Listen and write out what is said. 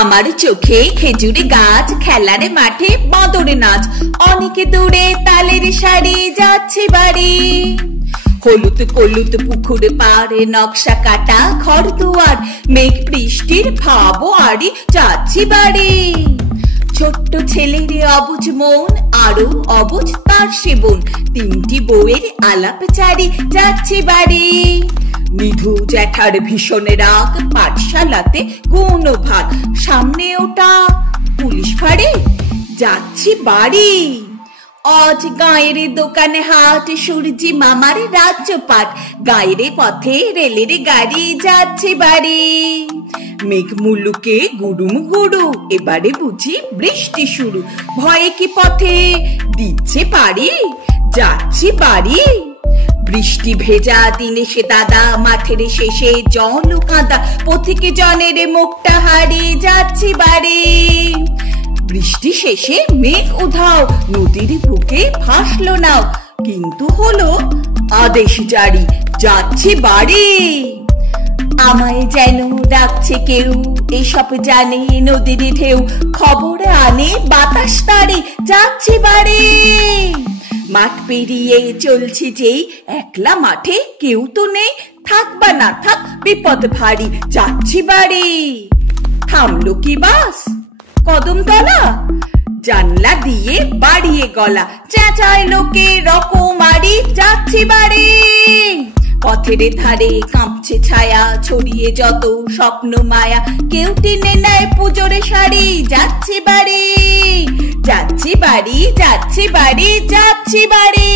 আমার চোখে খেজুরে গাছ, খেলারে মাঠে বাঁদরে নাচ, অনেকে দূরে তালের শাড়ি, যাচ্ছে বাড়ি। হলুদ কলুদ পুকুর পাড়ে নকশা কাটা ঘর দুয়ার, মেঘ বৃষ্টির ভাবো আড়ি, যাচ্ছি বাড়ি। ছোট্ট ছেলের অবুঝ মন, আরো অবুঝ তার সে বোন, তিনটি বউয়ের আলাপ চারি, যাচ্ছি বাড়ি। নিধু জ্যাঠার ভীষণ রাগ, পাঠশালাতে গুণ ভাগ, সামনে ওটা পুলিশ ফাঁড়ি, যাচ্ছি বাড়ি। আজ গায়ের দোকানে হাট, সূর্যি মামার রাজ্যপাট, গায়ের পথে রেলের গাড়ি, যাচ্ছে বাড়ি। মেঘ মুলুকে গুড়ুম গুড়ু, এবারে বুঝি বৃষ্টি শুরু, ভয়ে কি পথে দিচ্ছে পারি, যাচ্ছি বাড়ি। বৃষ্টি ভেজা দিনে সে দাদা, মাঠের শেষে জল কাঁদা, পথিকে জনের মুখটা হারি, যাচ্ছি বাড়ি। বৃষ্টি শেষে মেঘ উধাও, নদীর বুকে ভাসলো নাও, কিন্তু হলো আদেশ জারি, যাচ্ছি বাড়ি। আমায় যেন ডাকছে কেউ, এসব জানে নদীর ঢেউ, খবর আনে বাতাস তারে, যাচ্ছি বাড়ি। মাঠ পেরিয়ে চলছি যেই, একলা মাঠে কেউ তো নেই, থাক বা না থাক বিপদ ভারী, যাচ্ছি বাড়ি। থামলো কি বাস কদমতলা, জানলা দিয়ে বাড়িয়ে গলা, চেঁচায় লোকে রকমারি, যাচ্ছি বাড়ি। পথের ধারে কাঁপছে ছায়া, ছড়িয়ে যত স্বপ্ন মায়া, কেউ টেনে নেয় পুজোর শাড়ি, যাচ্ছি বাড়ি। যাচ্ছি বাড়ি, যাচ্ছি বাড়ি, যাচ্ছি বাড়ি।